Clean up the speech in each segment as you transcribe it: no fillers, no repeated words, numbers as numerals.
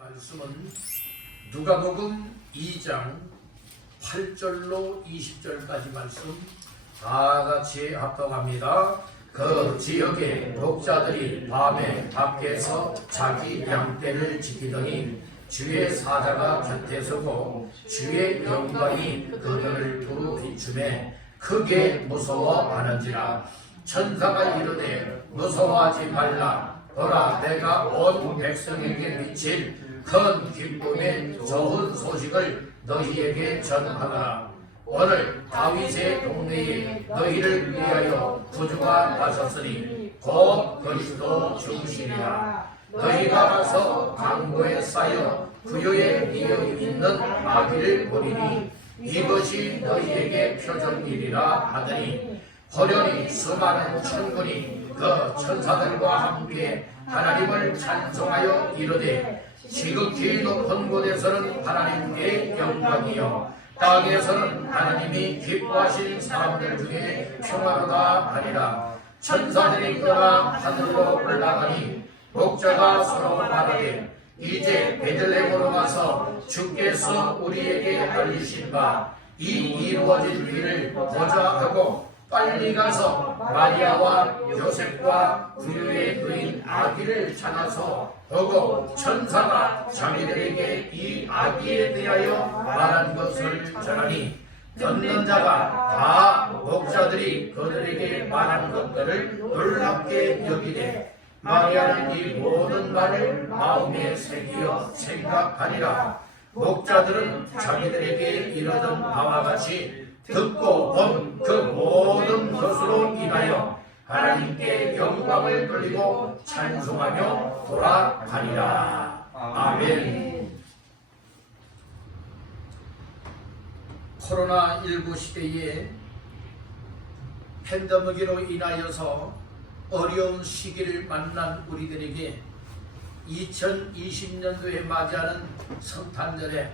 말씀은 누가복음 2장 8절로 20절까지 말씀 다 같이 합독합니다. 그 지역의 목자들이 밤에 밖에서 자기 양떼를 지키더니 주의 사자가 곁에 서고 주의 영광이 그들을 두루 비추매 크게 무서워하는지라. 천사가 이르되 무서워하지 말라. 보라, 내가 온 백성에게 미칠 큰 기쁨의 좋은 소식을 너희에게 전하노라. 오늘 다윗의 동네에 너희를 위하여 구주가 나셨으니 곧 그리스도 주시리라. 너희가 가서 강고에 쌓여 부요에 미어 있는 아기를 보리니 이것이 너희에게 표적이리라 하더니 호련히 수많은 천군이 그 천사들과 함께 하나님을 찬송하여 이르되 지극히 높은 곳에서는 하나님께 영광이요 땅에서는 하나님이 기뻐하신 사람들 중에 평화로다 하리라. 천사들이 떠나 하늘로 올라가니 목자가 서로 말하되 이제 베들레헴으로 가서 주께서 우리에게 알리신 바 이 이루어질 일을 보자 하고 빨리 가서 마리아와 요셉과 부유의 부인 아기를 찾아서 보고 천사가 자기들에게 이 아기에 대하여 말한 것을 전하니 듣는 자가 다 목자들이 그들에게 말한 것들을 놀랍게 여기되 마리아는 이 모든 말을 마음에 새기어 생각하니라. 목자들은 자기들에게 이르던 바와 같이 듣고 본 그 모든 것으로 인하여 하나님께 영광을 돌리고 찬송하며 돌아가니라. 아멘. 코로나19 시대에 팬데믹으로 인하여서 어려운 시기를 만난 우리들에게 2020년도에 맞이하는 성탄절에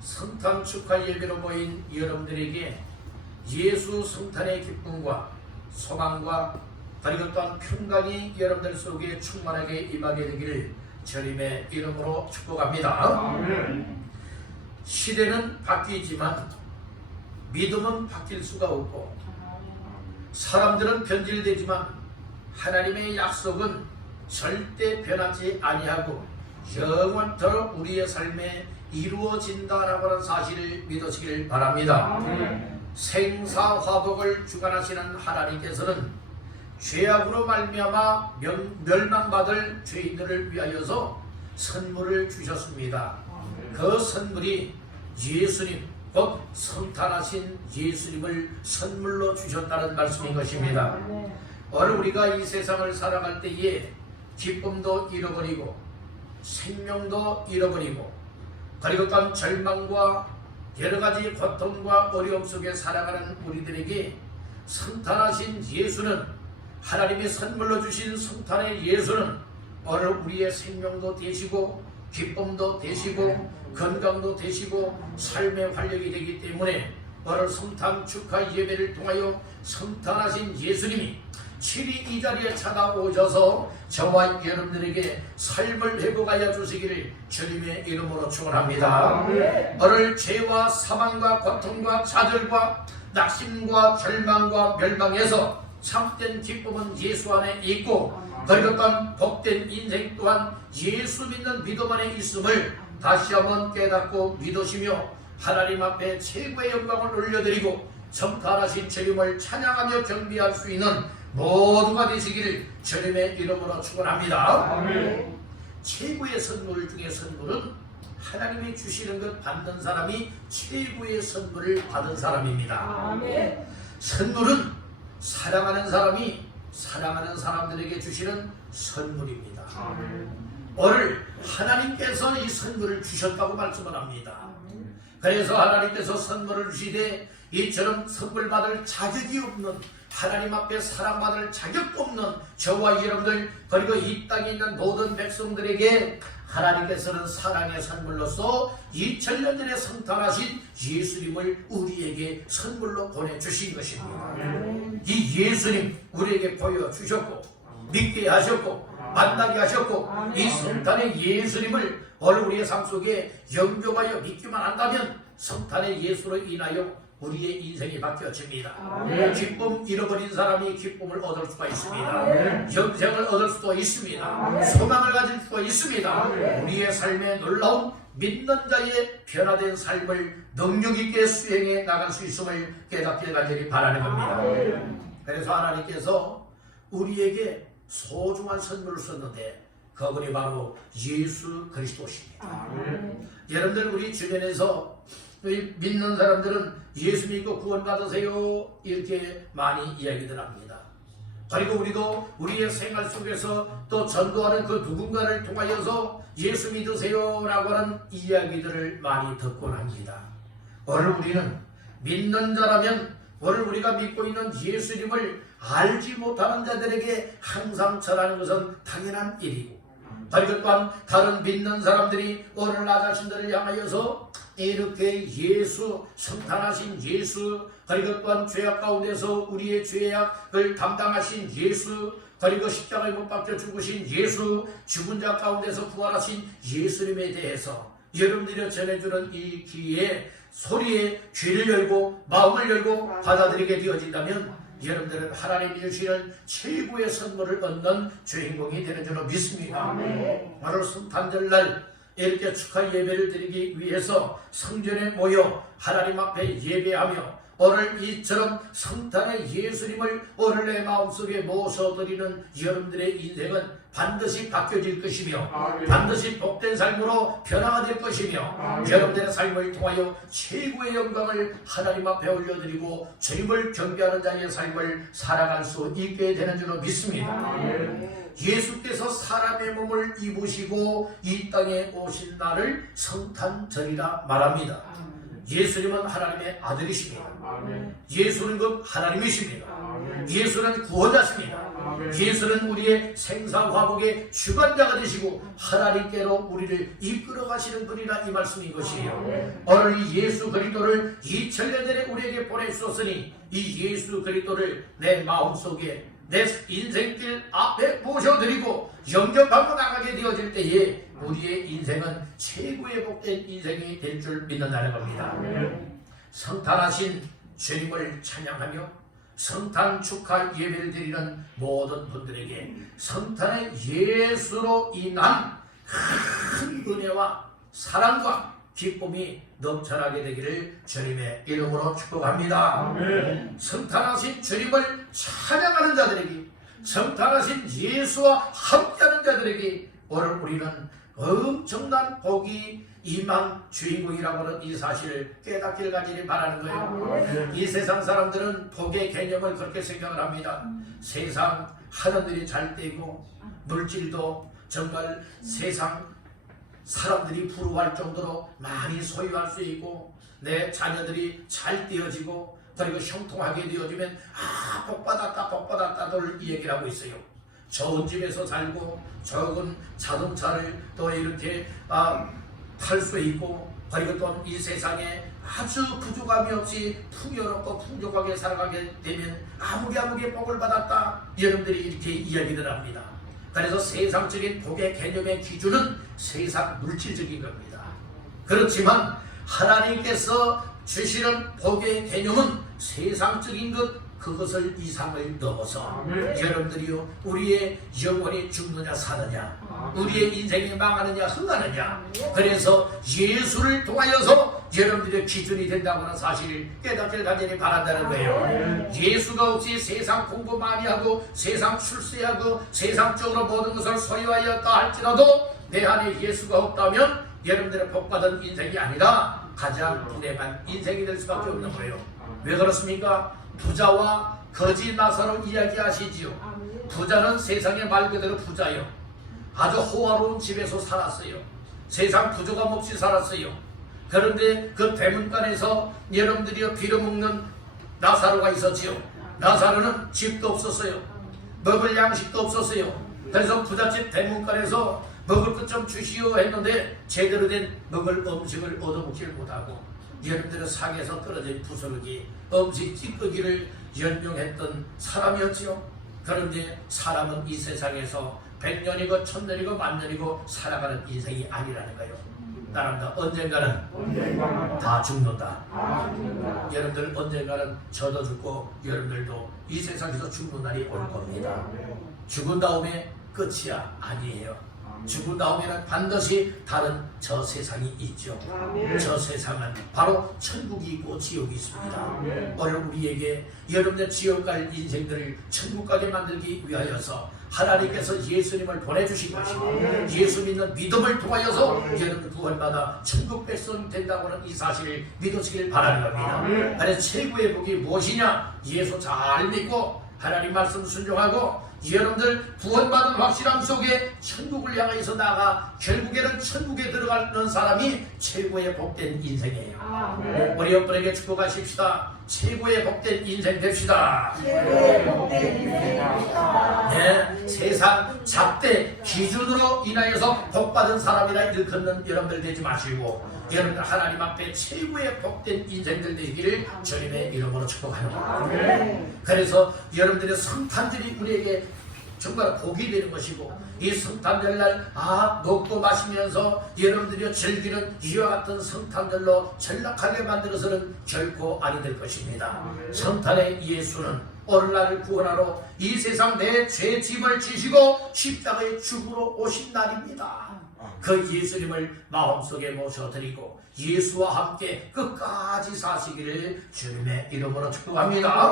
성탄 축하 예배로 모인 여러분들에게 예수 성탄의 기쁨과 소망과 그리고 또한 평강이 여러분들 속에 충만하게 임하게 되기를 주님의 이름으로 축복합니다. 시대는 바뀌지만 믿음은 바뀔 수가 없고 사람들은 변질되지만 하나님의 약속은 절대 변하지 아니하고 영원토록 우리의 삶에 이루어진다라고 하는 사실을 믿으시길 바랍니다. 생사화복을 주관하시는 하나님께서는 죄악으로 말미암아 멸망받을 죄인들을 위하여서 선물을 주셨습니다. 그 선물이 예수님, 곧 성탄하신 예수님을 선물로 주셨다는 말씀인 것입니다. 오늘 우리가 이 세상을 살아갈 때에 기쁨도 잃어버리고 생명도 잃어버리고 그리고 또한 절망과 여러가지 고통과 어려움 속에 살아가는 우리들에게 성탄하신 예수는, 하나님이 선물로 주신 성탄의 예수는 오늘 우리의 생명도 되시고 기쁨도 되시고 건강도 되시고 삶의 활력이 되기 때문에 오늘 성탄 축하 예배를 통하여 성탄하신 예수님이 친히 이 자리에 찾아오셔서 저와 여러분들에게 삶을 회복하여 주시기를 주님의 이름으로 축원합니다. 오늘 죄와 사망과 고통과 좌절과 낙심과 절망과 멸망에서 참된 기쁨은 예수 안에 있고 그리고 또한 복된 인생 또한 예수 믿는 믿음 안에 있음을 다시 한번 깨닫고 믿으시며 하나님 앞에 최고의 영광을 올려드리고 성탄하신 주님을 찬양하며 경배할 수 있는 모두가 되시기를 주님의 이름으로 축원합니다. 최고의 선물 중에 선물은 하나님이 주시는 것 받는 사람이 최고의 선물을 받은 사람입니다. 선물은 사랑하는 사람이 사랑하는 사람들에게 주시는 선물입니다. 오늘 하나님께서 이 선물을 주셨다고 말씀을 합니다. 그래서 하나님께서 선물을 주시되 이처럼 선물 받을 자격이 없는, 하나님 앞에 사랑받을 자격도 없는 저와 여러분들 그리고 이 땅에 있는 모든 백성들에게 하나님께서는 사랑의 선물로서 2000년 전에 성탄하신 예수님을 우리에게 선물로 보내주신 것입니다. 이 예수님 우리에게 보여주셨고 믿게 하셨고 만나게 하셨고 이 성탄의 예수님을 오늘 우리의 삶 속에 영접하여 믿기만 한다면 성탄의 예수로 인하여 우리의 인생이 바뀌어집니다. 기쁨 잃어버린 사람이 기쁨을 얻을 수가 있습니다. 영생을 얻을 수도 있습니다. 소망을 가질 수가 있습니다. 우리의 삶에 놀라운 믿는 자의 변화된 삶을 능력 있게 수행해 나갈 수 있음을 깨닫길 간절히 바라는 겁니다. 그래서 하나님께서 우리에게 소중한 선물을 썼는데 그분이 바로 예수 그리스도십니다. 여러분들 우리 주변에서 믿는 사람들은 예수 믿고 구원받으세요 이렇게 많이 이야기들 합니다. 그리고 우리도 우리의 생활 속에서 또 전도하는 그 누군가를 통하여서 예수 믿으세요 라고 하는 이야기들을 많이 듣곤 합니다. 오늘 우리는 믿는 자라면 오늘 우리가 믿고 있는 예수님을 알지 못하는 자들에게 항상 전하는 것은 당연한 일이고 그리고 또한 다른 믿는 사람들이 오늘 나 자신들을 향하여서 이렇게 예수, 성탄하신 예수, 그리고 또한 죄악 가운데서 우리의 죄악을 담당하신 예수, 그리고 십자가에 못 박혀 죽으신 예수, 죽은 자 가운데서 부활하신 예수님에 대해서 여러분들이 전해주는 이 기회에 소리에 귀를 열고 마음을 열고 받아들이게 되어진다면 여러분들은 하나님이 주시는 최고의 선물을 얻는 주인공이 되는 줄로 믿습니다. 오늘 성탄절날 이렇게 축하 예배를 드리기 위해서 성전에 모여 하나님 앞에 예배하며 오늘 이처럼 성탄의 예수님을 오늘 내 마음속에 모셔드리는 여러분들의 인생은 반드시 바뀌어질 것이며 반드시 복된 삶으로 변화가 될 것이며 여러분들의 삶을 통하여 최고의 영광을 하나님 앞에 올려드리고 주님을 경배하는 자의 삶을 살아갈 수 있게 되는 줄로 믿습니다. 예수께서 사람의 몸을 입으시고 이 땅에 오신 날을 성탄절이라 말합니다. 예수님은 하나님의 아들이십니다. 예수는 그 하나님이십니다. 예수는 구원자십니다. 예수는 우리의 생사화복의 주관자가 되시고 하나님께로 우리를 이끌어 가시는 분이라 이 말씀인 것이에요. 오늘 이 예수 그리스도를 2000년 전에 우리에게 보내주셨으니 이 예수 그리스도를 내 마음속에 내 인생길 앞에 모셔드리고 영접하고 나가게 되어질 때에 우리의 인생은 최고의 복된 인생이 될 줄 믿는다는 겁니다. 성탄하신 주님을 찬양하며 성탄 축하 예배를 드리는 모든 분들에게 성탄의 예수로 인한 큰 은혜와 사랑과 기쁨이 넘쳐나게 되기를 주님의 이름으로 축복합니다. 성탄하신 주님을 찬양하는 자들에게 성탄하신 예수와 함께하는 자들에게 오늘 우리는 엄청난 복이 임한 주인공이라고 하는 이 사실을 깨닫기를 간절히 바라는 거예요. 이 세상 사람들은 복의 개념을 그렇게 생각을 합니다. 세상 하늘들이 잘 되고 물질도 정말 세상 사람들이 부러워할 정도로 많이 소유할 수 있고 내 자녀들이 잘 되어지고 그리고 형통하게 되어지면 복받았다 복받았다들 얘기를 하고 있어요. 좋은 집에서 살고 좋은 자동차를 또 이렇게 탈 수 있고 그리고 또 이 세상에 아주 부족함이 없이 풍요롭고 풍족하게 살아가게 되면 아무리 복을 받았다 여러분들이 이렇게 이야기를 합니다. 그래서 세상적인 복의 개념의 기준은 세상 물질적인 겁니다. 그렇지만 하나님께서 주시는 복의 개념은 세상적인 것 그것을 이상을 넘어서 여러분들이요 우리의 영혼이 죽느냐 사느냐 우리의 인생이 망하느냐 흥하느냐 그래서 예수를 통하여서 여러분들의 기준이 된다고 하는 사실을 깨닫기를 간절히 바란다는 거예요. 예수가 없이 세상 공부 많이 하고 세상 출세하고 세상적으로 모든 것을 소유하였다 할지라도 내 안에 예수가 없다면 여러분들의 복받은 인생이 아니라 가장 불행한 인생이 될 수밖에 없는 거예요. 왜 그렇습니까? 부자와 거지 나사로 이야기하시지요. 부자는 세상의 말 그대로 부자요. 아주 호화로운 집에서 살았어요. 세상 부족함 없이 살았어요. 그런데 그 대문간에서 여러분들이 빌어먹는 나사로가 있었지요. 나사로는 집도 없었어요. 먹을 양식도 없었어요. 그래서 부잣집 대문간에서 먹을 것 좀 주시오 했는데 제대로 된 먹을 음식을 얻어먹지를 못하고 여러분들은 상에서 떨어진 부스러기 음식 찌꺼기를 연명했던 사람이었지요. 그런데 사람은 이 세상에서 100년이고 1000년이고 10,000년이고 살아가는 인생이 아니라는 거예요. 따라합니다. 언젠가는 다 죽는다. 여러분들 언젠가는 저도 죽고 여러분들도 이 세상에서 죽는 날이 올 겁니다. 죽은 다음에 끝이야? 아니에요. 죽은 다음에는 반드시 다른 저 세상이 있죠. 저 세상은 바로 천국이 있고 지옥이 있습니다. 오늘 우리에게 여러분의 지옥 갈 인생들을 천국 가게 만들기 위하여서 하나님께서 예수님을 보내주신 것이고 예수 믿는 믿음을 통하여서 여러분 구원받아 천국 백성이 된다고는 이 사실을 믿으시길 바라는 겁니다. 그래서 최고의 복이 무엇이냐? 예수 잘 믿고 하나님 말씀 순종하고 여러분들 구원받은 확실함 속에 천국을 향해서 나가 결국에는 천국에 들어가는 사람이 최고의 복된 인생이에요. 우리 옆분에게 축복하십시다. 최고의 복된 인생 됩시다. 네, 세상 잣대 기준으로 인하여서 복받은 사람이라 일컫는 여러분들 되지 마시고 여러분들 하나님 앞에 최고의 복된 인생들 되기를 주님의 이름으로 축복합니다. 그래서 여러분들의 성탄절이 우리에게 정말 복이 되는 것이고 이 성탄절날 먹고 마시면서 여러분들이 즐기는 이와 같은 성탄절로 전락하게 만들어서는 결코 아니 될 것입니다. 성탄의 예수는 오늘날을 구원하러 이 세상 내 죄 짐을 지시고 십자가의 죽으러 오신 날입니다. 그 예수님을 마음속에 모셔드리고 예수와 함께 끝까지 사시기를 주님의 이름으로 축복합니다.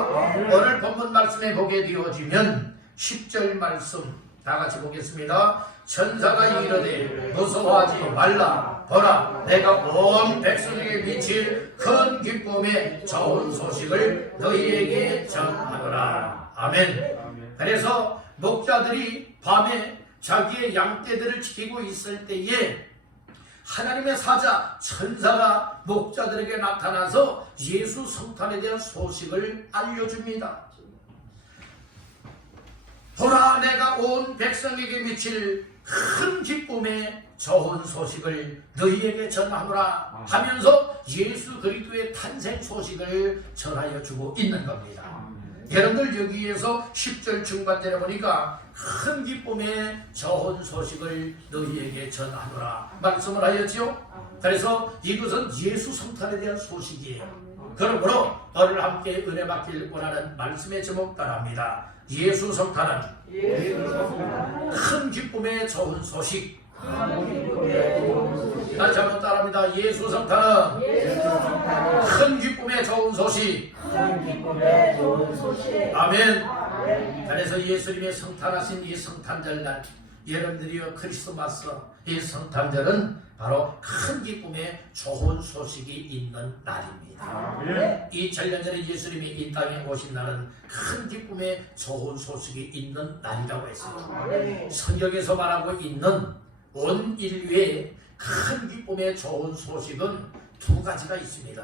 오늘 본문 말씀에 보게 되어지면 10절 말씀 다같이 보겠습니다. 천사가 이르되 무서워하지 말라. 보라 내가 온 백성에게 미칠 큰 기쁨의 좋은 소식을 너희에게 전하노라. 아멘. 그래서 목자들이 밤에 자기의 양떼들을 지키고 있을 때에 하나님의 사자 천사가 목자들에게 나타나서 예수 성탄에 대한 소식을 알려줍니다. 보라 내가 온 백성에게 미칠 큰 기쁨의 좋은 소식을 너희에게 전하노라 하면서 예수 그리스도의 탄생 소식을 전하여 주고 있는 겁니다. 여러분들 여기에서 10절 중반절에 보니까 큰 기쁨의 좋은 소식을 너희에게 전하노라 말씀을 하였지요. 그래서 이것은 예수 성탄에 대한 소식이에요. 그러므로 너를 함께 은혜 받길 원하는 말씀의 제목 따라합니다. 예수 성탄은 큰 기쁨의 좋은 소식. 다시 한번 따라합니다. 예수 성탄은 큰 기쁨의 좋은 소식. 아멘. 그래서 예수님의 성탄하신 이 성탄절날 여러분들이요 크리스마스 이 성탄절은 바로 큰 기쁨의 좋은 소식이 있는 날입니다. 2000년 전에 예수님이 이 땅에 오신 날은 큰 기쁨의 좋은 소식이 있는 날이라고 했습니다. 성경에서 말하고 있는 온 인류의 큰 기쁨의 좋은 소식은 두 가지가 있습니다.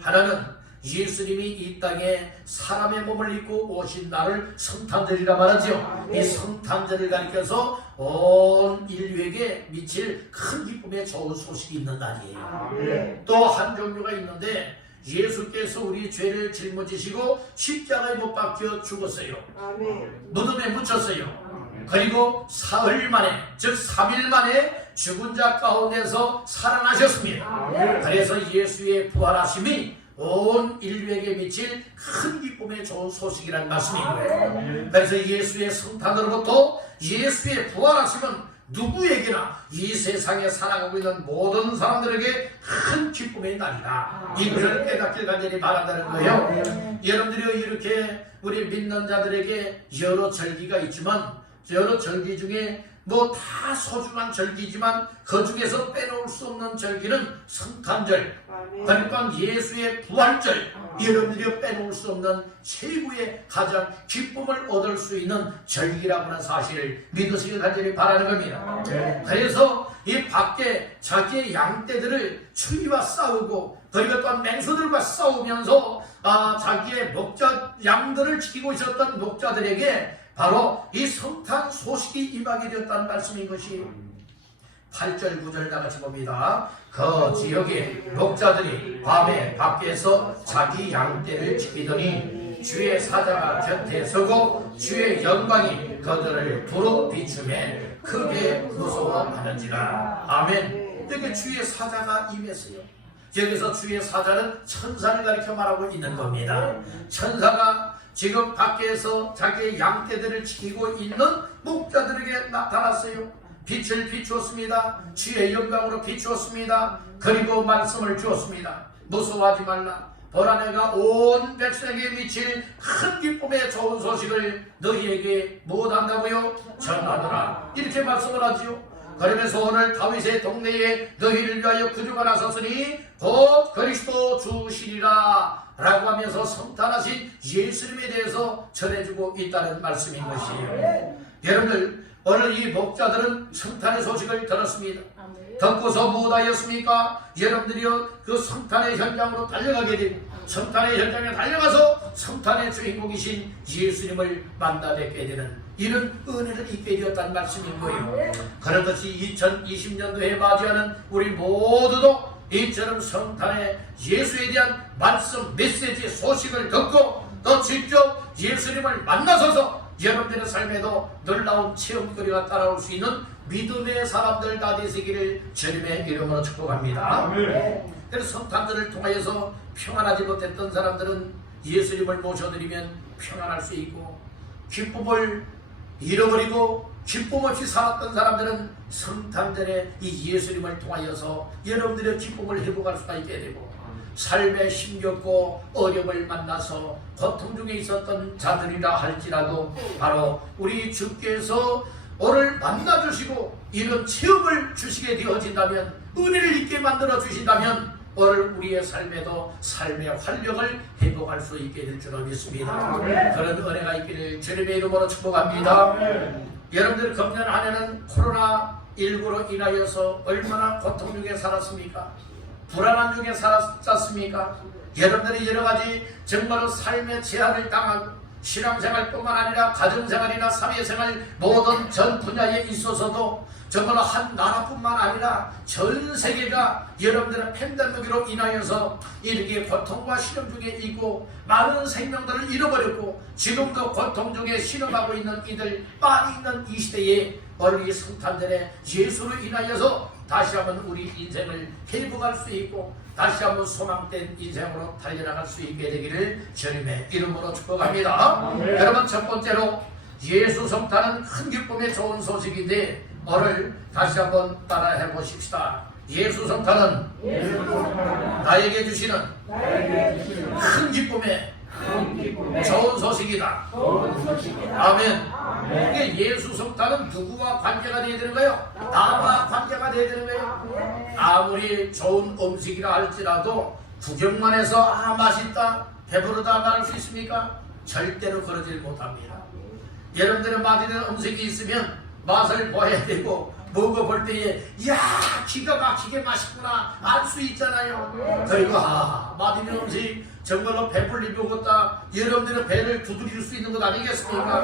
하나는 예수님이 이 땅에 사람의 몸을 입고 오신 날을 성탄절이라 말하죠. 이 성탄절을 가리켜서 온 인류에게 미칠 큰 기쁨의 좋은 소식이 있는 날이에요. 또 한 종류가 있는데 예수께서 우리 죄를 짊어지시고 십자가에 못 박혀 죽었어요. 무덤에 묻혔어요. 그리고 사흘 만에 즉 3일 만에 죽은 자 가운데서 살아나셨습니다. 그래서 예수의 부활하심이 온 인류에게 미칠 큰 기쁨의 좋은 소식이라는 말씀인 거예요. 그래서 예수의 성탄으로부터 예수의 부활하심은 누구에게나 이 세상에 살아가고 있는 모든 사람들에게 큰 기쁨의 날이다. 이것을 깨닫길 간절히 바란다는 거예요. 여러분들이 이렇게 우리 믿는 자들에게 여러 절기가 있지만 여러 절기 중에 다 소중한 절기지만 그 중에서 빼놓을 수 없는 절기는 성탄절, 그러니까 예수의 부활절, 여러분들이 빼놓을 수 없는 최고의 가장 기쁨을 얻을 수 있는 절기라고 하는 사실을 믿으시길 간절히 바라는 겁니다. 그래서 이 밖에 자기의 양떼들을 추위와 싸우고 그리고 또한 맹수들과 싸우면서 자기의 목자 양들을 지키고 있었던 목자들에게 바로 이 성탄 소식이 임하게 되었다는 말씀인 것이 8절 9절 다같이 봅니다. 그 지역의 목자들이 밤에 밖에서 자기 양떼를 지키더니 주의 사자가 곁에 서고 주의 영광이 그들을 두루 비추매 크게 무서워하는지라. 아멘. 여기 주의 사자가 임했어요. 여기서 주의 사자는 천사를 가리켜 말하고 있는 겁니다. 천사가 지금 밖에서 자기의 양떼들을 지키고 있는 목자들에게 나타났어요. 빛을 비추었습니다. 주의 영광으로 비추었습니다. 그리고 말씀을 주었습니다. 무서워하지 말라. 보라, 내가 온 백성에게 미칠 큰 기쁨의 좋은 소식을 너희에게 무엇한다고요? 전하노라. 이렇게 말씀을 하지요. 그러면서 오늘 다윗의 동네에 너희를 위하여 구주가 나섰으니 곧 그리스도 주시리라 라고 하면서 성탄하신 예수님에 대해서 전해주고 있다는 말씀인 것이에요. 여러분들, 오늘 이 목자들은 성탄의 소식을 들었습니다. 듣고서 무엇하였습니까? 여러분들이요, 그 성탄의 현장으로 달려가게 되고 성탄의 현장에 달려가서 성탄의 주인공이신 예수님을 만나 뵙게 되는 이런 은혜를 입게 되었다는 말씀인 거예요. 그렇듯이 2020년도에 맞이하는 우리 모두도 이처럼 성탄의 예수에 대한 말씀, 메시지, 소식을 듣고 또 직접 예수님을 만나서서 여러분들의 삶에도 놀라운 체험거리가 따라올 수 있는 믿음의 사람들 다 되시기를 주님의 이름으로 축복합니다. 그래서 성탄절을 통하여서 평안하지 못했던 사람들은 예수님을 모셔드리면 평안할 수 있고, 기쁨을 잃어버리고 기쁨 없이 살았던 사람들은 성탄절에 이 예수님을 통하여서 여러분들의 기쁨을 회복할 수가 있게 되고, 삶에 힘겹고 어려움을 만나서 고통 중에 있었던 자들이라 할지라도 바로 우리 주께서 오늘 만나주시고 이런 체험을 주시게 되어진다면, 은혜를 있게 만들어 주신다면 오늘 우리의 삶에도 삶의 활력을 회복할 수 있게 될 줄 믿습니다. 그런 은혜가 있기를 주님의 이름으로 축복합니다. 여러분들, 금년 한 해는 코로나19로 인하여서 얼마나 고통 중에 살았습니까? 불안한 중에 살았습니까? 여러분들이 여러가지 정말로 삶의 제한을 당하고 신앙생활뿐만 아니라 가정생활이나 사회생활 모든 전 분야에 있어서도 정말로 한 나라뿐만 아니라 전 세계가 여러분들의 팬데믹으로 인하여서 이렇게 고통과 시름 중에 있고 많은 생명들을 잃어버렸고 지금도 고통 중에 신음하고 있는 이들 많이 있는 이 시대에 오늘 이 성탄절에 예수로 인하여서 다시 한번 우리 인생을 회복할 수 있고 다시 한번 소망된 인생으로 달려나갈 수 있게 되기를 주님의 이름으로 축복합니다. 여러분, 첫 번째로 예수 성탄은 큰 기쁨의 좋은 소식인데 오늘 다시 한번 따라해 보십시다. 예수 성탄은 나에게 주시는 큰 기쁨의 좋은 소식이다. 아멘. 이게 예수 성탄은 누구와 관계가 되어야 되는 거예요? 나와 관계가 되어야 되는 거예요. 아무리 좋은 음식이라 할지라도 구경만 해서 맛있다, 배부르다 말할 수 있습니까? 절대로 그러질 못합니다. 여러분들은 맛있는 음식이 있으면 맛을 보아야 되고 먹어볼 때에 이야, 기가 막히게 맛있구나 알 수 있잖아요. 그리고 맛있는 음식 정말로 배불리 먹었다, 여러분들의 배를 두드릴 수 있는 것 아니겠습니까?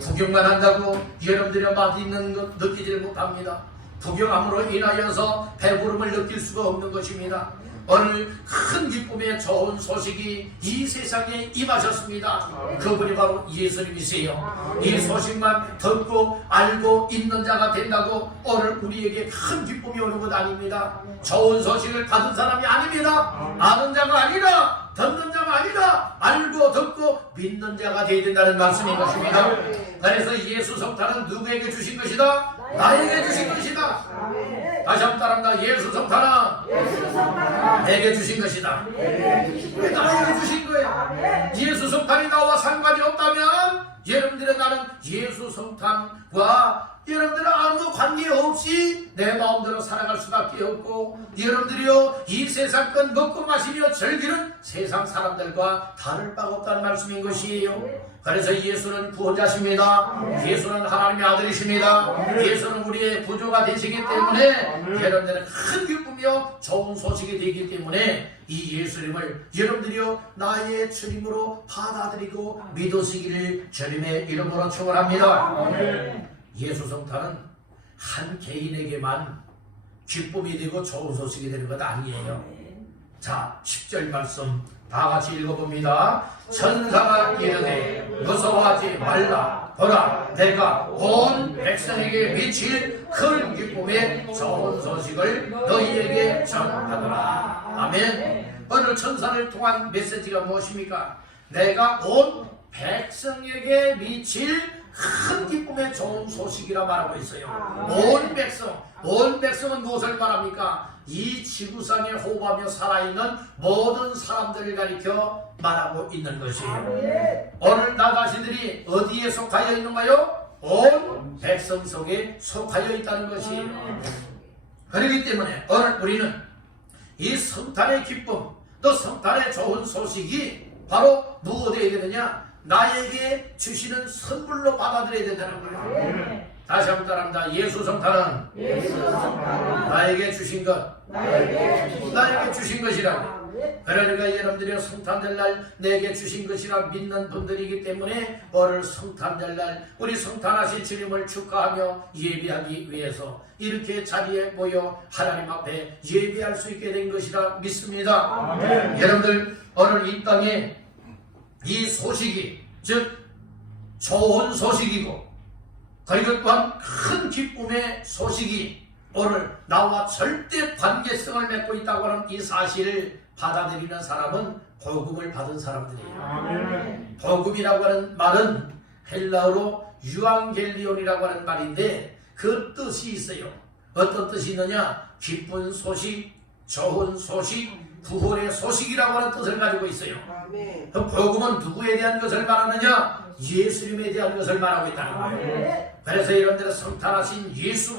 구경만 한다고 여러분들의 맛있는 것 느끼지를 못합니다. 구경함으로 인하여서 배부름을 느낄 수가 없는 것입니다. 오늘 큰 기쁨의 좋은 소식이 이 세상에 임하셨습니다. 그분이 바로 예수님이세요. 이 소식만 듣고 알고 있는 자가 된다고 오늘 우리에게 큰 기쁨이 오는 것 아닙니다. 좋은 소식을 받은 사람이 아닙니다. 아는 자가 아니라 듣는 자가 아니라 알고 듣고 믿는 자가 되어야 된다는 말씀인 것입니다. 그래서 예수 성탄은 누구에게 주신 것이다? 나에게 주신 것이다. 다시 한번 따라합니다. 예수 성탄은 내게 주신 것이다. 나에게 주신 거예요. 예수 성탄이 나와 상관이 없다면 여러분들의 나는 예수 성탄과 여러분들은 아무 관계없이 내 마음대로 살아갈 수밖에 없고, 여러분들이요 이 세상껏 먹고 마시며 즐기는 세상 사람들과 다를 바가 없다는 말씀인 것이에요. 그래서 예수는 구원자십니다. 예수는 하나님의 아들이십니다. 예수는 우리의 구주가 되시기 때문에 여러분들은 큰 기쁨이요 좋은 소식이 되기 때문에 이 예수님을 여러분들이요 나의 주님으로 받아들이고 믿으시기를 주님의 이름으로 축원합니다. 예수 성탄은 한 개인에게만 기쁨이 되고 좋은 소식이 되는 것 아니에요. 자, 10절 말씀 다 같이 읽어봅니다. 천사가 이르되 무서워하지 말라. 보라, 내가 온 백성에게 미칠 큰 기쁨의 좋은 소식을 너희에게 전하노라. 아멘. 오늘 천사를 통한 메시지가 무엇입니까? 내가 온 백성에게 미칠 큰 기쁨의 좋은 소식이라 말하고 있어요. 온 백성, 온 백성은 무엇을 말합니까? 이 지구상에 호흡하며 살아있는 모든 사람들을 가리켜 말하고 있는 것이에요. 오늘 나 자신들이 어디에 속하여 있는가요? 온 백성 속에 속하여 있다는 것이에요. 그렇기 때문에 오늘 우리는 이 성탄의 기쁨, 또 성탄의 좋은 소식이 바로 무엇이어야 되느냐? 나에게 주시는 선물로 받아들여야 된다는 거예요. 다시 한번 따라합니다. 예수 성탄은 나에게 주신 것, 나에게 주신 것이라고. 그러니까 여러분들이 성탄절 날 내게 주신 것이라 믿는 분들이기 때문에 오늘 성탄절 날 우리 성탄하신 주님을 축하하며 예배하기 위해서 이렇게 자리에 모여 하나님 앞에 예배할 수 있게 된 것이라 믿습니다. 여러분들 오늘 이 땅에 이 소식이 즉 좋은 소식이고 그리고 또한 큰 기쁨의 소식이 오늘 나와 절대 관계성을 맺고 있다고 하는 이 사실을 받아들이는 사람은 복음을 받은 사람들이에요. 복음이라고 하는 말은 헬라어로 유앙겔리온이라고 하는 말인데 그 뜻이 있어요. 어떤 뜻이 있느냐? 기쁜 소식, 좋은 소식, 구원의 소식이라고 하는 뜻을 가지고 있어요. 그 복음은 누구에 대한 것을 말하느냐? 예수님에 대한 것을 말하고 있다는 거예요. 그래서 여러분들은 성탄하신 예수,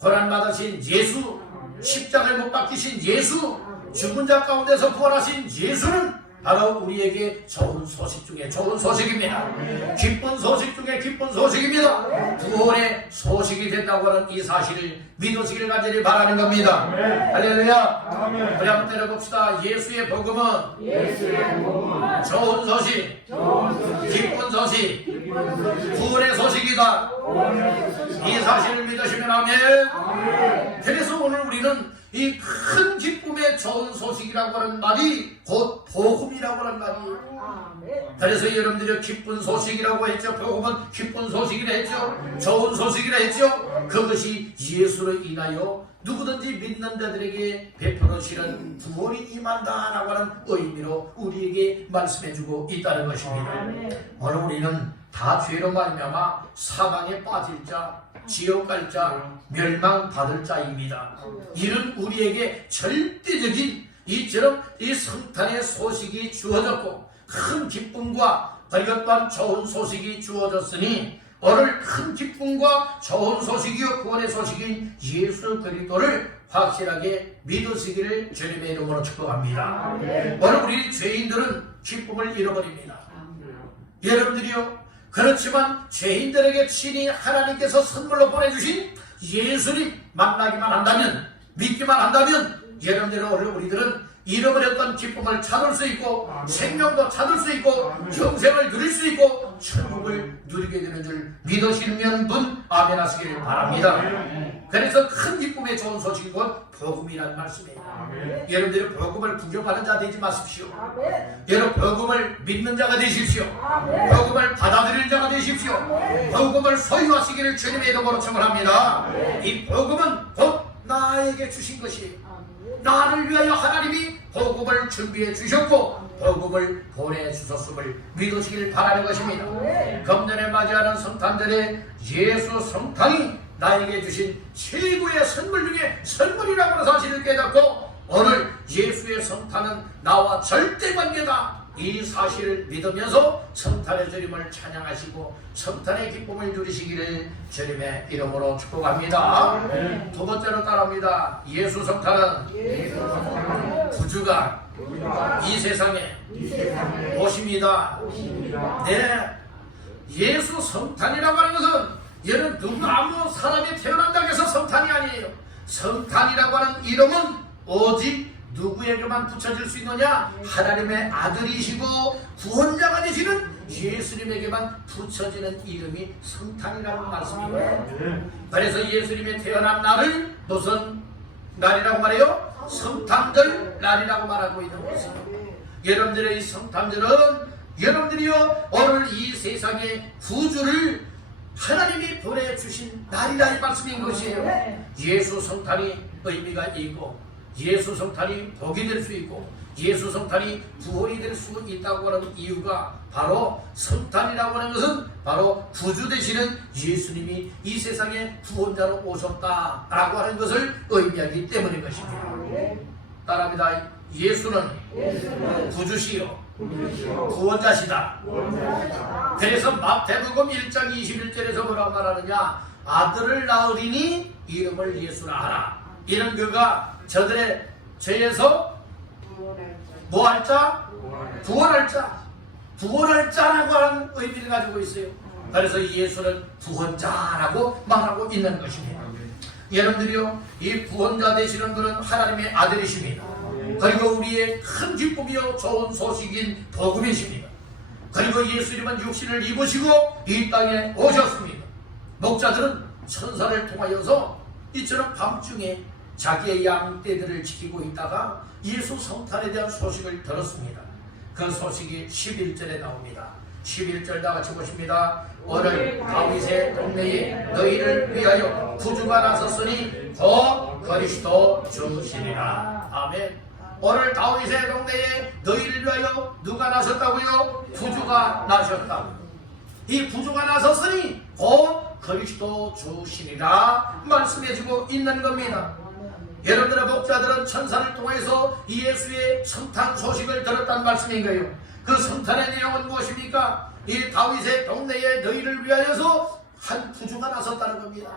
고난받으신 예수, 십자가를 못 박히신 예수, 죽은 자 가운데서 부활하신 예수는 바로 우리에게 좋은 소식 중에 좋은 소식입니다. 기쁜 소식 중에 기쁜 소식입니다. 구원의 소식이 된다고 하는 이 사실을 믿으시길 간절히 바라는 겁니다. 할렐루야. 우리 한번 때려봅시다. 예수의 복음은 좋은 소식, 기쁜 소식, 구원의 소식이다. 이 사실을 믿으시면 아멘. 그래서 오늘 우리는 이 큰 기쁨의 좋은 소식이라고 하는 말이 곧 복음이라고 하는 말이에요. 그래서 여러분들이 기쁜 소식이라고 했죠. 복음은 기쁜 소식이라 했죠. 좋은 소식이라 했죠. 그것이 예수로 인하여 누구든지 믿는 자들에게 베풀어지는 구원이 임한다라고 하는 의미로 우리에게 말씀해주고 있다는 것입니다. 오늘 우리는 다 죄로 말미암아 사망에 빠질 자, 지옥 갈 자, 멸망받을 자입니다. 이는 우리에게 절대적인 이처럼 이 성탄의 소식이 주어졌고 큰 기쁨과 그리고 또한 좋은 소식이 주어졌으니 오늘 큰 기쁨과 좋은 소식이요 구원의 소식인 예수 그리스도를 확실하게 믿으시기를 주님의 이름으로 축복합니다. 오늘 우리 죄인들은 기쁨을 잃어버립니다. 여러분들이요, 그렇지만 죄인들에게 친히 하나님께서 선물로 보내주신 예수를 만나기만 한다면, 믿기만 한다면 여러분들은 오늘 우리들은 잃어버렸던 기쁨을 찾을 수 있고 생명도 찾을 수 있고 영생을 누릴 수 있고 천국을 누리게 되는 줄 믿으시는 분 아멘 하시길 바랍니다. 그래서 큰 기쁨의 좋은 소식은 곧 복음이라는 말씀이에요. 여러분들이 복음을 구경하는 자 되지 마십시오. 여러분 복음을 믿는 자가 되십시오. 복음을 받아들이는 자가 되십시오. 복음을 소유하시기를 주님의 이름으로 축원합니다. 이 복음은 곧 나에게 주신 것이에요. 나를 위하여 하나님이 복음을 준비해 주셨고 복음을 보내주셨음을 믿으시길 바라는 것입니다. 금년에 맞이하는 성탄절에 예수 성탄이 나에게 주신 최고의 선물 중에 선물이라고 하는 사실을 깨닫고 오늘 예수의 성탄은 나와 절대 관계다, 이 사실을 믿으면서 성탄의 주님을 찬양하시고 성탄의 기쁨을 누리시기를 주님의 이름으로 축복합니다. 두 번째로 따라합니다. 예수 성탄은 구주가 이 세상에 오십니다. 네, 예수 성탄이라고 하는 것은 얘는 누구 아무 사람이 태어난다고 해서 성탄이 아니에요. 성탄이라고 하는 이름은 오직 누구에게만 붙여질 수 있느냐? 하나님의 아들이시고 구원자가 되시는 예수님에게만 붙여지는 이름이 성탄이라는 말씀입니다. 그래서 예수님이 태어난 날을 무슨 날이라고 말해요? 성탄절 날이라고 말하고 있는 것입니다. 여러분들의 이 성탄절은 여러분들이요 오늘 이 세상에 구주를 하나님이 보내주신 날이라 이 말씀인 것이에요. 예수 성탄이 의미가 있고 예수 성탄이 복이 될 수 있고 예수 성탄이 구원이 될 수 있다고 하는 이유가 바로 성탄이라고 하는 것은 바로 구주 되시는 예수님이 이 세상에 구원자로 오셨다라고 하는 것을 의미하기 때문인 것입니다. 따라합니다. 예수는 구주시요 구원자시다. 그래서 마태복음 1장 21절에서 뭐라고 말하느냐, 아들을 낳으리니 이름을 예수라 하라. 이는 그가 저들의 죄에서 뭐할 자? 구원할 자. 구원할 자라고 하는 의미를 가지고 있어요. 그래서 예수는 구원자라고 말하고 있는 것입니다. 여러분들이요, 이 구원자 되시는 분은 하나님의 아들이십니다. 그리고 우리의 큰 기쁨이요 좋은 소식인 복음이십니다. 그리고 예수님은 육신을 입으시고 이 땅에 오셨습니다. 목자들은 천사를 통하여서 이처럼 밤중에 자기의 양떼들을 지키고 있다가 예수 성탄에 대한 소식을 들었습니다. 그 소식이 11절에 나옵니다. 11절 다 같이 보십니다. 오늘 다윗의 동네에 너희를 위하여 구주가 나섰으니 곧 그리스도 주시리라. 아멘. 오늘 다윗의 동네에 너희를 위하여 누가 나섰다고요? 구주가 나셨다고. 이 구주가 나섰으니 곧 그리스도 주시리라 말씀해주고 있는 겁니다. 여러분들의 목자들은 천사를 통해서 예수의 성탄 소식을 들었다는 말씀인 거예요. 그 성탄의 내용은 무엇입니까? 이 다윗의 동네에 너희를 위하여서 한 구주가 나섰다는 겁니다.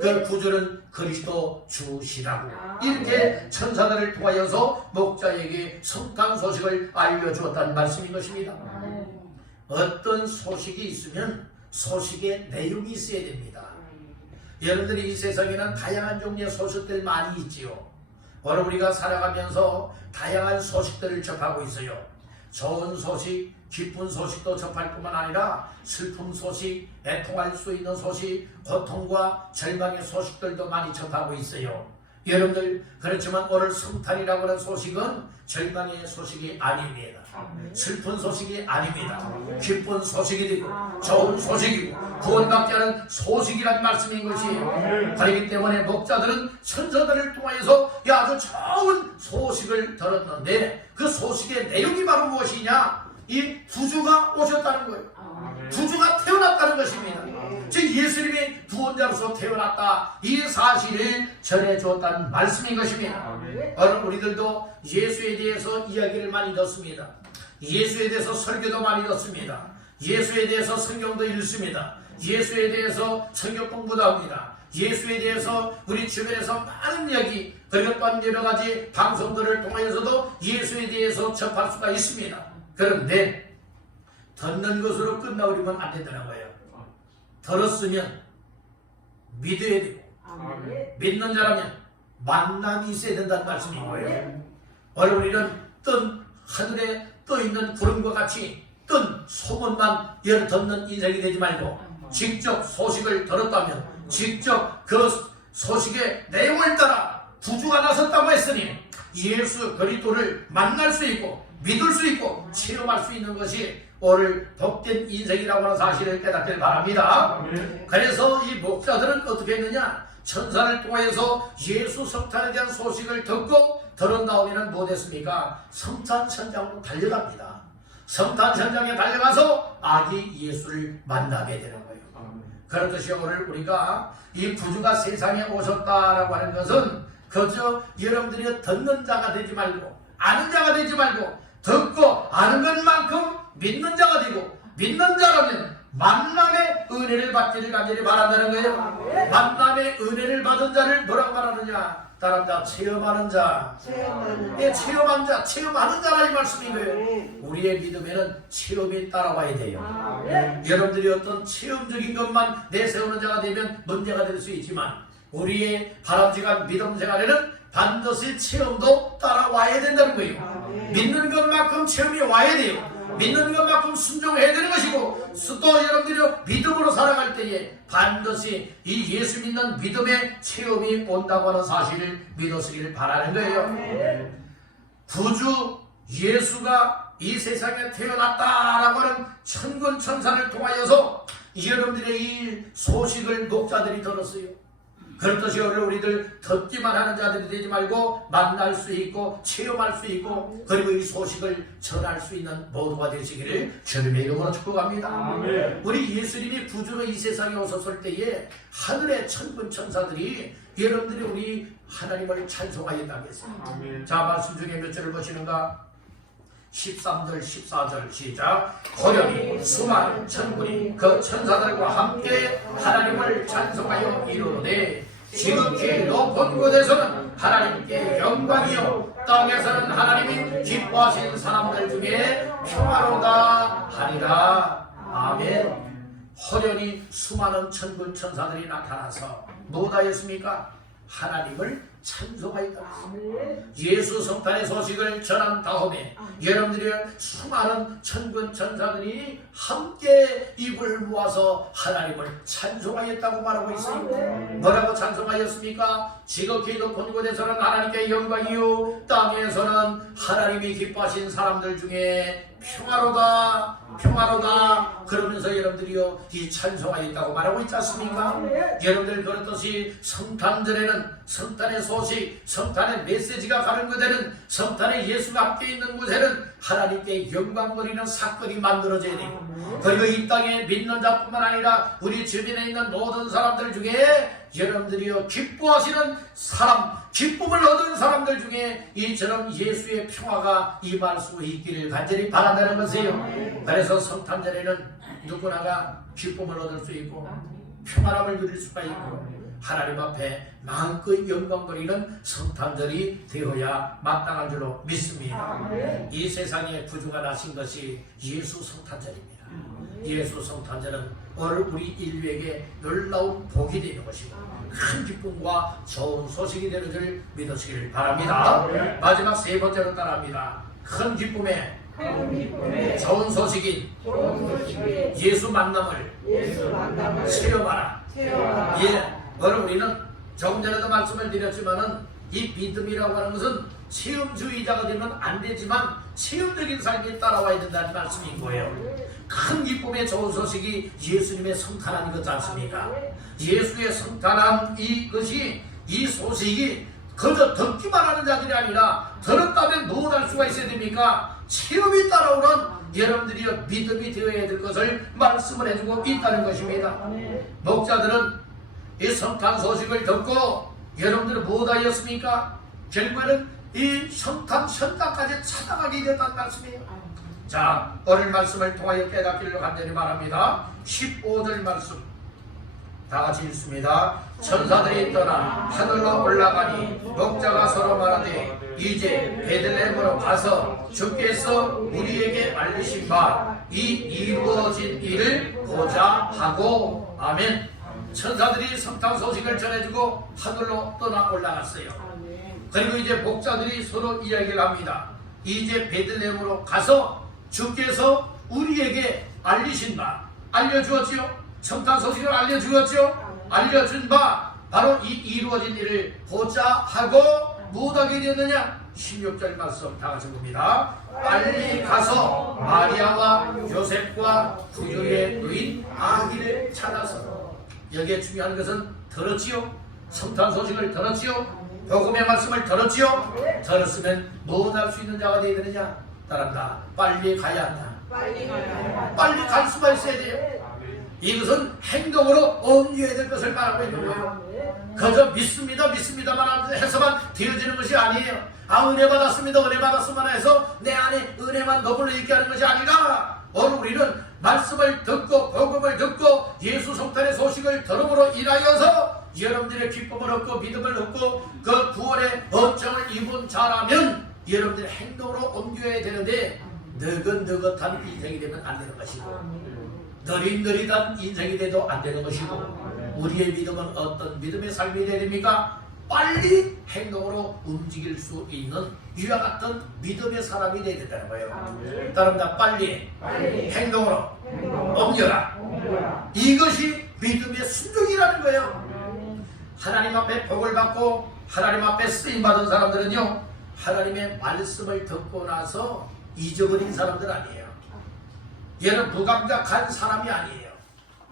그 구주는 그리스도 주시라고 이렇게 천사들을 통하여서 목자에게 성탄 소식을 알려주었다는 말씀인 것입니다. 어떤 소식이 있으면 소식의 내용이 있어야 됩니다. 여러분들이 이 세상에는 다양한 종류의 소식들 많이 있지요. 오늘 우리가 살아가면서 다양한 소식들을 접하고 있어요. 좋은 소식, 기쁜 소식도 접할 뿐만 아니라 슬픈 소식, 애통할 수 있는 소식, 고통과 절망의 소식들도 많이 접하고 있어요. 여러분들, 그렇지만 오늘 성탄이라고 하는 소식은 절망의 소식이 아닙니다. 슬픈 소식이 아닙니다. 기쁜 소식이 되고 좋은 소식이고 구원받게 하는 소식이란 말씀인 것이에요. 그렇기 때문에 목자들은 천사들을 통해서 아주 좋은 소식을 들었는데 그 소식의 내용이 바로 무엇이냐? 이 구주가 오셨다는 거예요. 구주가 태어났다는 것입니다. 즉 예수님이 구원자로서 태어났다, 이 사실을 전해주었다는 말씀인 것입니다. 오늘 우리들도 예수에 대해서 이야기를 많이 듣습니다. 예수에 대해서 설교도 많이 듣습니다. 예수에 대해서 성경도 읽습니다. 예수에 대해서 성경 공부도 합니다. 예수에 대해서 우리 주변에서 많은 이야기, 그리고 또한 여러 가지 방송들을 통해서도 예수에 대해서 접할 수가 있습니다. 그런데 듣는 것으로 끝나버리면 안 된다는 거예요. 들었으면 믿어야 되고 믿는 자라면 만남이 있어야 된다는 말씀인 거예요. 오늘 우리는 뜬 하늘에 떠있는 구름과 같이 뜬 소문만 듣는 인생이 되지 말고 직접 소식을 들었다면 직접 그 소식의 내용을 따라 구주가 나섰다고 했으니 예수 그리스도를 만날 수 있고 믿을 수 있고 체험할 수 있는 것이 오늘 복된 인생이라고 하는 사실을 깨닫길 바랍니다. 그래서 이 목자들은 어떻게 했느냐? 천사를 통해서 예수 성탄에 대한 소식을 듣고 들은 다음에는 못했습니까? 성탄 현장으로 달려갑니다. 성탄 현장에 달려가서 아기 예수를 만나게 되는 거예요. 그렇듯이 오늘 우리가 이 구주가 세상에 오셨다라고 하는 것은 그저 여러분들이 듣는 자가 되지 말고 아는 자가 되지 말고 듣고 아는 것만큼 믿는 자가 되고 믿는 자라면 만남의 은혜를 받기를 간절히 바란다는 거예요. 만남의 은혜를 받은 자를 뭐라고 말하느냐? 따라합니다. 체험하는 자. 체험한 자, 체험하는 자라 이 말씀인 거예요. 우리의 믿음에는 체험이 따라와야 돼요. 여러분들이 어떤 체험적인 것만 내세우는 자가 되면 문제가 될 수 있지만 우리의 바람직한 믿음 생활에는 반드시 체험도 따라와야 된다는 거예요. 믿는 것만큼 체험이 와야 돼요. 믿는 것만큼 순종해야 되는 것이고, 또 여러분들이 믿음으로 살아갈 때에 반드시 이 예수 믿는 믿음의 체험이 온다고 하는 사실을 믿으시기를 바라는 거예요. 구주 예수가 이 세상에 태어났다라고 하는 천군 천사를 통하여서 여러분들의 이 소식을 목자들이 들었어요. 그렇듯이 우리들 듣기만 하는 자들이 되지 말고 만날 수 있고 체험할 수 있고 그리고 이 소식을 전할 수 있는 모두가 되시기를 주님의 이름으로 축복합니다. 아멘. 우리 예수님이 구주로 이 세상에 오셨을 때에 하늘의 천군 천사들이 여러분들이 우리 하나님을 찬송하였다고 했어요. 자, 말씀 중에 몇 절을 보시는가? 13절 14절 시작. 호련히 수많은 천군이 그 천사들과 함께 하나님을 찬송하여 이르되 지극히 높은 곳에서는 하나님께 영광이요 땅에서는 하나님이 기뻐하신 사람들 중에 평화로다 하리라. 아멘. 호련히 수많은 천군 천사들이 나타나서 뭐다였습니까? 하나님을 찬송하였다. 예수 성탄의 소식을 전한 다음에 여러분들이 수많은 천군 천사들이 함께 입을 모아서 하나님을 찬송하였다고 말하고 있어요. 뭐라고 찬송하였습니까? 지극히 높은 곳에서는 하나님께 영광이요 땅에서는 하나님이 기뻐하신 사람들 중에 평화로다 평화로다 그러면서 여러분들이요 이 찬송하였다고 말하고 있지 않습니까? 여러분들 그렇듯이 성탄절에는 성탄의 소식, 성탄의 메시지가 가면되는 성탄의 예수가 함께 있는 곳에는 하나님께 영광 돌리는 사건이 만들어져야 돼요. 그리고 이 땅에 믿는 자뿐만 아니라 우리 주변에 있는 모든 사람들 중에 여러분들이요 기뻐하시는 사람, 기쁨을 얻은 사람들 중에 이처럼 예수의 평화가 임할 수 있기를 간절히 바란다는 것이에요. 그래서 성탄절에는 누구나가 기쁨을 얻을 수 있고 평안함을 누릴 수가 있고 하나님 앞에 마음껏 영광 돌리는 성탄절이 되어야 마땅한 줄로 믿습니다. 이 세상에 구주가 나신 것이 예수 성탄절입니다. 예수 성탄절은 오늘 우리 인류에게 놀라운 복이 되는 것이고 큰 기쁨과 좋은 소식이 되는 줄 믿으시기를 바랍니다. 마지막 세 번째로 따라합니다. 큰 기쁨에 좋은 소식인 예수 만남을 체험하라. 예, 오늘 우리는 조금 전에도 말씀을 드렸지만은 이 믿음이라고 하는 것은 체험주의자가 되면 안 되지만 체험적인 삶이 따라와야 된다는 말씀인 거예요. 큰 기쁨의 좋은 소식이 예수님의 성탄함이 그렇지 않습니까? 예수의 성탄함 이것이 이 소식이 그저 듣기만 하는 자들이 아니라 들었다면 무엇할 수가 있어야 됩니까? 체험이 따라오는 여러분들이 믿음이 되어야 될 것을 말씀을 해주고 있다는 것입니다. 목자들은 이 성탄 소식을 듣고 여러분들은 무엇하였습니까? 결국에는 이 성탄 현장까지 찾아가게 됐다는 말씀이에요. 자, 오늘 말씀을 통하여 깨닫기를 간절히 바랍니다. 15절 말씀 다 같이 읽습니다. 천사들이 떠나 하늘로 올라가니 목자가 서로 말하되 이제 베들레헴으로 가서 주께서 우리에게 알리신 바 이 이루어진 일을 보자 하고. 아멘. 천사들이 성탄 소식을 전해주고 하늘로 떠나 올라갔어요. 그리고 이제 목자들이 서로 이야기를 합니다. 이제 베들레헴으로 가서 주께서 우리에게 알리신 바, 알려주었지요. 성탄 소식을 알려주었지요. 알려준 바 바로 이 이루어진 일을 보자 하고 무엇하게 되느냐? 16절 말씀 다 같이 봅니다. 빨리 가서 마리아와 요셉과 부유의 누인 아기를 찾아서. 여기에 중요한 것은 들었지요. 성탄 소식을 들었지요. 복음의 말씀을 들었지요. 들었으면 무엇할 수 있는 자가 되어야 되느냐? 따라합니다. 빨리 가야 한다. 빨리 갈 수가 있어야 돼요. 이것은 행동으로 옮겨야 될 것을 말하고 있는 거예요. 그저 믿습니다만 해서만 되어지는 것이 아니에요. 은혜 받았습니다, 은혜 받았으면 해서 내 안에 은혜만 더불어 있게 하는 것이 아니라 오늘 우리는 말씀을 듣고 복음을 듣고 예수 성탄의 소식을 들음으로 인하여서 여러분들의 기쁨을 얻고 믿음을 얻고 그 구원의 은총을 입은 자라면 여러분들의 행동으로 옮겨야 되는데 느긋느긋한 인생이 되면 안 되는 것이고 느릿느릿한 인생이 돼도 안 되는 것이고 우리의 믿음은 어떤 믿음의 삶이 되야 됩니까? 빨리 행동으로 움직일 수 있는 이와 같은 믿음의 사람이 되야 된다는 거예요. 따릅니다. 빨리 행동으로 옮겨라. 이것이 믿음의 순종이라는 거예요. 하나님 앞에 복을 받고 하나님 앞에 쓰임받은 사람들은요, 하나님의 말씀을 듣고 나서 잊어버린 사람들 아니에요. 얘는 무감각한 사람이 아니에요.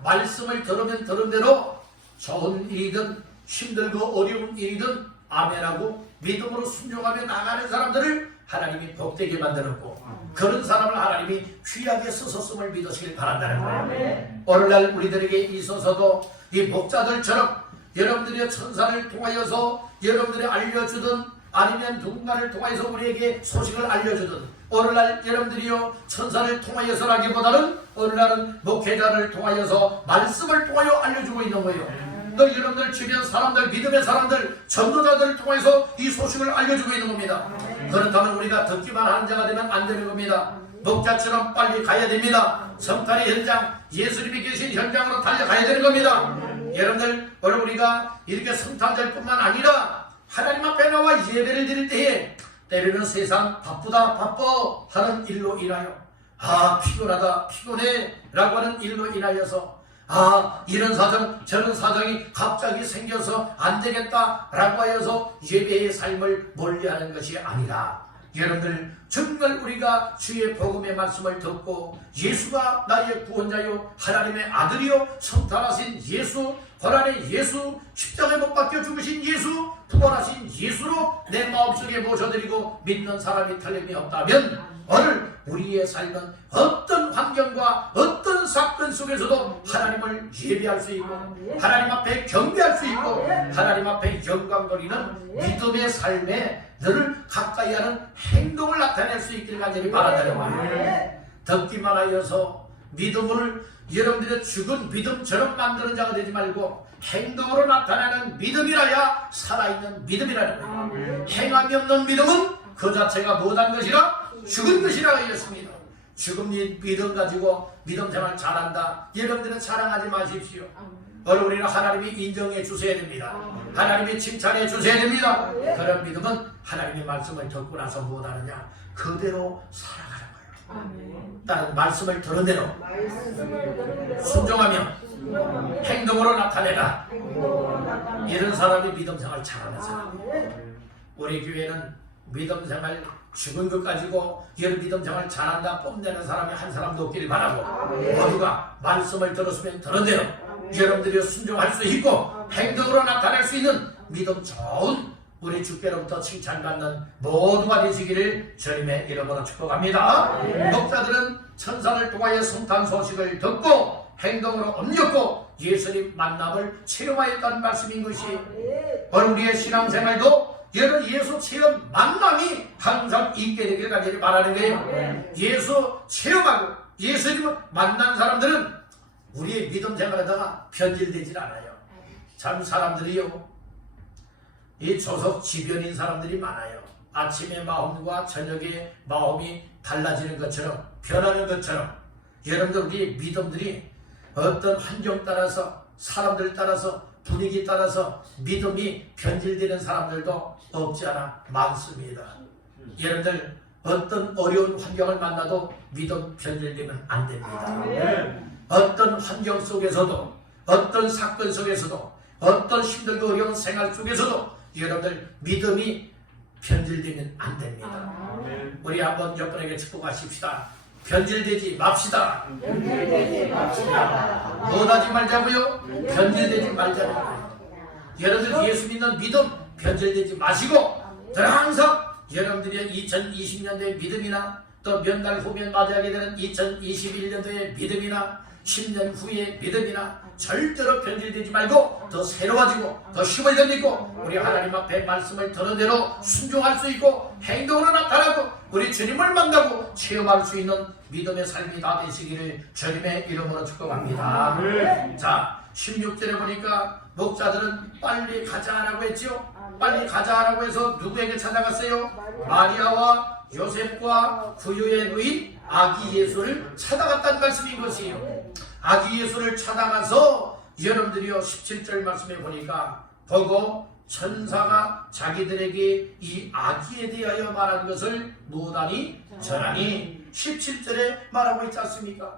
말씀을 들으면 들은 대로 좋은 일이든 힘들고 어려운 일이든 아멘하고 믿음으로 순종하며 나가는 사람들을 하나님이 복되게 만들었고, 그런 사람을 하나님이 귀하게 쓰셨음을 믿으시길 바란다는 거예요. 오늘날 우리들에게 있어서도 이 목자들처럼 여러분들의 천사를 통하여서 여러분들이 알려주든 아니면 누군가를 통하여서 우리에게 소식을 알려주든, 오늘날 여러분들이요 천사를 통하여서라기보다는 오늘날은 목회자를 통하여서 말씀을 통하여 알려주고 있는 거예요. 또 여러분들 주변 사람들, 믿음의 사람들, 전도자들을 통해서 이 소식을 알려주고 있는 겁니다. 그렇다면 우리가 듣기만 하는 자가 되면 안 되는 겁니다. 목자처럼 빨리 가야 됩니다. 성탄의 현장, 예수님이 계신 현장으로 달려가야 되는 겁니다. 여러분들, 오늘 우리가 이렇게 성탄절뿐만 아니라 하나님 앞에 나와 예배를 드릴 때에 때로는 세상 바쁘다 바빠 하는 일로 인하여, 피곤하다 피곤해 라고 하는 일로 인하여서, 이런 사정 저런 사정이 갑자기 생겨서 안 되겠다 라고 하여서 예배의 삶을 멀리하는 것이 아니라, 여러분들 정말 우리가 주의 복음의 말씀을 듣고 예수가 나의 구원자요 하나님의 아들이요 성탄하신 예수, 고난의 예수, 십자가에 못 박혀 죽으신 예수, 부활하신 예수로 내 마음속에 모셔드리고 믿는 사람이 틀림이 없다면, 오늘 우리의 삶은 어떤 환경과 어떤 사건 속에서도 하나님을 예배할 수 있고 하나님 앞에 경배할 수 있고 하나님 앞에 영광 돌리는 믿음의 삶에 너를 가까이 하는 행동을 나타낼 수 있기를 간절히 바란다는 말이에요. 듣기만 하여서 믿음을 여러분들의 죽은 믿음처럼 만드는 자가 되지 말고 행동으로 나타나는 믿음이라야 살아있는 믿음이라는 거예요. 행함이 없는 믿음은 그 자체가 못한 것이라 죽은 것이라고 하였습니다. 죽은 믿음 가지고 믿음 생활 잘한다, 여러분들은 자랑하지 마십시오. 오늘 우리는 하나님이 인정해 주셔야 됩니다. 하나님이 칭찬해 주셔야 됩니다. 그런 믿음은 하나님의 말씀을 듣고 나서 무엇하느냐, 그대로 살아가는 거예요. 다른 말씀을 들은 대로 순종하며 행동으로 나타내라. 이런 사람이 믿음 생활 잘하는 사람. 우리 교회는 믿음 생활 죽은 것 가지고 이런 믿음 생활 잘한다 뽐내는 사람이 한 사람도 없기를 바라고, 모두가 말씀을 들었으면 들은 대로 여러분들이 순종할 수 있고 행동으로 나타낼 수 있는 믿음 좋은 우리 주께로부터 칭찬받는 모두가 되시기를 주님의 이름으로 축복합니다. 목자들은 천사를 통하여 성탄 소식을 듣고 행동으로 옮겼고 예수님 만남을 체험하였다는 말씀인 것이, 오늘 우리의 신앙생활도 여러 예수 체험 만남이 항상 있게 되길 간절히 바라는 거예요. 예수 체험하고 예수님을 만난 사람들은 우리의 믿음 생활하다가 변질되질 않아요. 참 사람들이요, 이 조석지변인 사람들이 많아요. 아침의 마음과 저녁의 마음이 달라지는 것처럼, 변하는 것처럼 여러분들 우리의 믿음들이 어떤 환경 따라서, 사람들 따라서, 분위기 따라서 믿음이 변질되는 사람들도 없지 않아 많습니다. 여러분들 어떤 어려운 환경을 만나도 믿음 변질되면 안 됩니다. 어떤 환경 속에서도, 어떤 사건 속에서도, 어떤 힘들고 어려운 생활 속에서도 여러분들 믿음이 변질되면 안 됩니다. 우리 한번 여러분에게 축복하십시다. 변질되지 맙시다. 못하지 말자고요. 변질되지 말자는 거예요. 여러분들 예수 믿는 믿음 변질되지 마시고 늘 항상 여러분들의 2020년도의 믿음이나 또 몇 달 후면 맞이하게 되는 2021년도의 믿음이나 10년 후의 믿음이나 절대로 변질되지 말고 더 새로워지고 더 힘을 던지고 우리 하나님 앞에 말씀을 들은 대로 순종할 수 있고 행동으로 나타나고 우리 주님을 만나고 체험할 수 있는 믿음의 삶이 다 되시기를 주님의 이름으로 축복합니다. 자, 16절에 보니까 목자들은 빨리 가자라고 했죠. 빨리 가자라고 해서 누구에게 찾아갔어요? 마리아와 요셉과 구유의 누인 아기 예수를 찾아갔다는 말씀인 것이에요. 아기 예수를 찾아가서 여러분들이요 17절 말씀에 보니까 보고 천사가 자기들에게 이 아기에 대하여 말한 것을 노다니 전하니 17절에 말하고 있지 않습니까?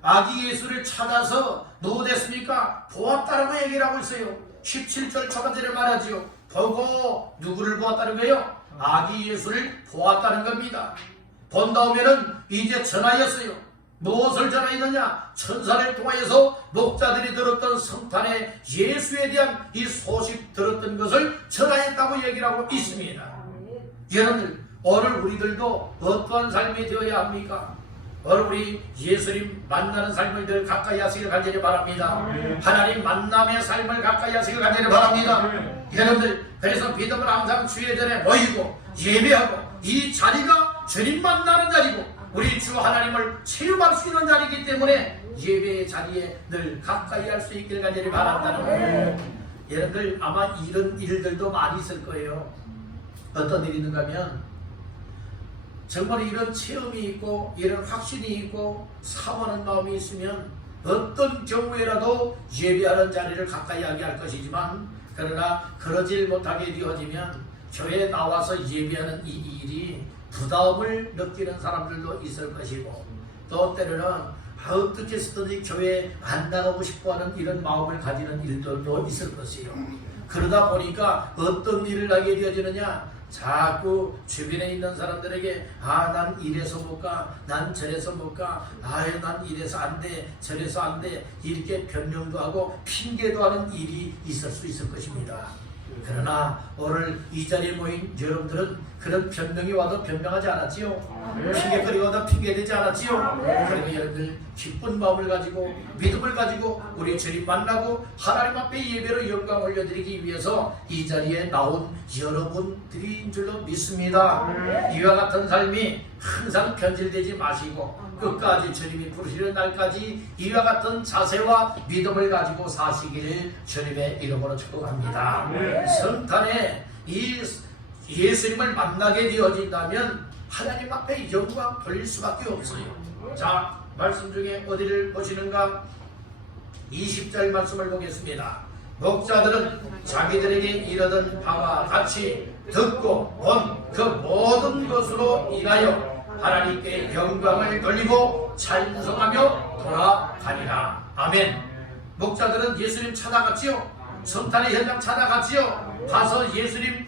아기 예수를 찾아서 누구됐습니까? 보았다라고 얘기를 하고 있어요. 17절 초반절에 말하지요. 보고 누구를 보았다는 거예요? 아기 예수를 보았다는 겁니다. 본 다음에는 이제 전하였어요. 무엇을 전하였느냐? 천사를 통하여서 목자들이 들었던 성탄의 예수에 대한 이 소식 들었던 것을 전하였다고 얘기를 하고 있습니다. 여러분들, 오늘 우리들도 어떠한 삶이 되어야 합니까? 오늘 우리 예수님 만나는 삶을 늘 가까이 하시길 간절히 바랍니다. 하나님 만남의 삶을 가까이 하시길 간절히 바랍니다. 여러분들, 그래서 믿음을 항상 주의 전에 모이고 예배하고, 이 자리가 주님 만나는 자리고 우리 주 하나님을 체험할 수 있는 자리이기 때문에 예배의 자리에 늘 가까이 할 수 있길 간절히 바란다는 거예요. 여러분들, 아마 이런 일들도 많이 있을 거예요. 어떤 일이 있는가 하면 정말 이런 체험이 있고 이런 확신이 있고 사모하는 마음이 있으면 어떤 경우에라도 예배하는 자리를 가까이 하게 할 것이지만, 그러나 그러질 못하게 되어지면 교회에 나와서 예배하는 이 일이 부담을 느끼는 사람들도 있을 것이고, 또 때로는 어떻게 해서든지 교회에 안 나가고 싶어하는 이런 마음을 가지는 일들도 있을 것이에요. 그러다 보니까 어떤 일을 하게 되어지느냐, 자꾸 주변에 있는 사람들에게 난 이래서 못 가, 난 저래서 못 가, 난 이래서 안 돼, 저래서 안 돼, 이렇게 변명도 하고 핑계도 하는 일이 있을 수 있을 것입니다. 그러나 오늘 이 자리에 모인 여러분들은 그런 변명이 와도 변명하지 않았지요. 핑계거리가 와도 핑계되지 않았지요. 그러면 여러분들 기쁜 마음을 가지고 믿음을 가지고 우리 주님 만나고 하나님 앞에 예배로 영광 올려드리기 위해서 이 자리에 나온 여러분들인 줄로 믿습니다. 이와 같은 삶이 항상 변질되지 마시고 끝까지 주님이 부르시는 날까지 이와 같은 자세와 믿음을 가지고 사시기를 주님의 이름으로 축복합니다. 성탄에 이 예수님을 만나게 되어진다면 하나님 앞에 영광 돌릴 수밖에 없어요. 자, 말씀 중에 어디를 보시는가? 20절 말씀을 보겠습니다. 목자들은 자기들에게 이르던 바와 같이 듣고 본 그 모든 것으로 인하여 하나님께 영광을 돌리고 찬송하며 돌아가니라. 아멘. 목자들은 예수님 찾아갔지요. 성탄의 현장 찾아갔지요. 가서 예수님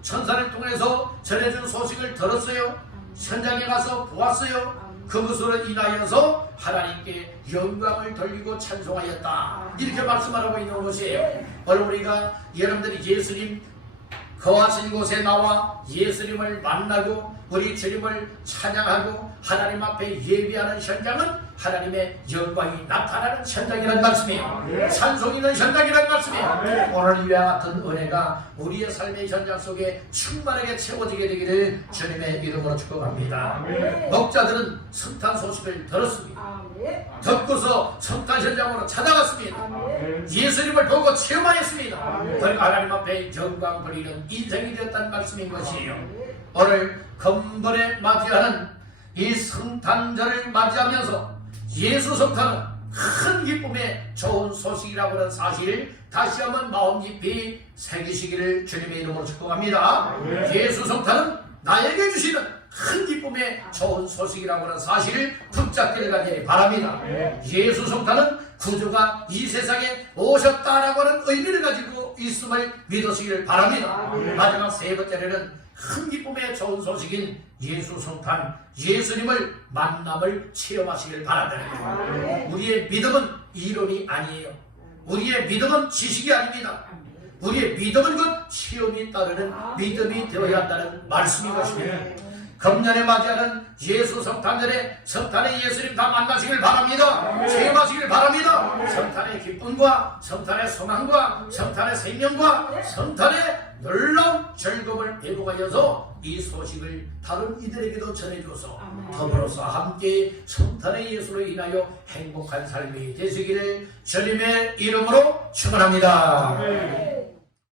천사를 통해서 전해준 소식을 들었어요. 현장에 가서 보았어요. 그것으로 인하여서 하나님께 영광을 돌리고 찬송하였다. 이렇게 말씀하고 있는 것이에요. 오늘 우리가 여러분들이 예수님 거하신 곳에 나와 예수님을 만나고 우리 주님을 찬양하고 하나님 앞에 예배하는 현장은 하나님의 영광이 나타나는 현장이라는 말씀이에요. 찬송이 있는 현장이라는 말씀이에요. 오늘 이와 같은 은혜가 우리의 삶의 현장 속에 충만하게 채워지게 되기를 주님의 이름으로 축복합니다. 목자들은 성탄 소식을 들었습니다. 듣고서 성탄 현장으로 찾아갔습니다. 예수님을 보고 체험하였습니다. 그러니까 하나님 앞에 영광 돌리는 인생이 되었다는 말씀인 것이에요. 오늘 건벌에 맞이하는 이 성탄절을 맞이하면서 예수 성탄은 큰 기쁨의 좋은 소식이라고 하는 사실 다시 한번 마음 깊이 새기시기를 주님의 이름으로 축복합니다. 예수 성탄은 나에게 주시는 큰 기쁨의 좋은 소식이라고 하는 사실을 붙잡기를 간절히 바랍니다. 예수 성탄은 구주가 이 세상에 오셨다라고 하는 의미를 가지고 있음을 믿으시기를 바랍니다. 마지막 세 번째로는 큰 기쁨의 좋은 소식인 예수 성탄, 예수님을 만남을 체험하시길 바랍니다. 우리의 믿음은 이론이 아니에요. 우리의 믿음은 지식이 아닙니다. 우리의 믿음은 그 체험이 따르는 믿음이 되어야 한다는 말씀인 것입니다. 금년에 맞이하는 예수 성탄절에 성탄의 예수님 다 만나시길 바랍니다. 체험하시길 바랍니다. 성탄의 기쁨과 성탄의 소망과 성탄의 생명과 성탄의 놀라운 즐거움을 회복하여서 이 소식을 다른 이들에게도 전해줘서 더불어서 함께 성탄의 예수로 인하여 행복한 삶이 되시기를 주님의 이름으로 축원합니다.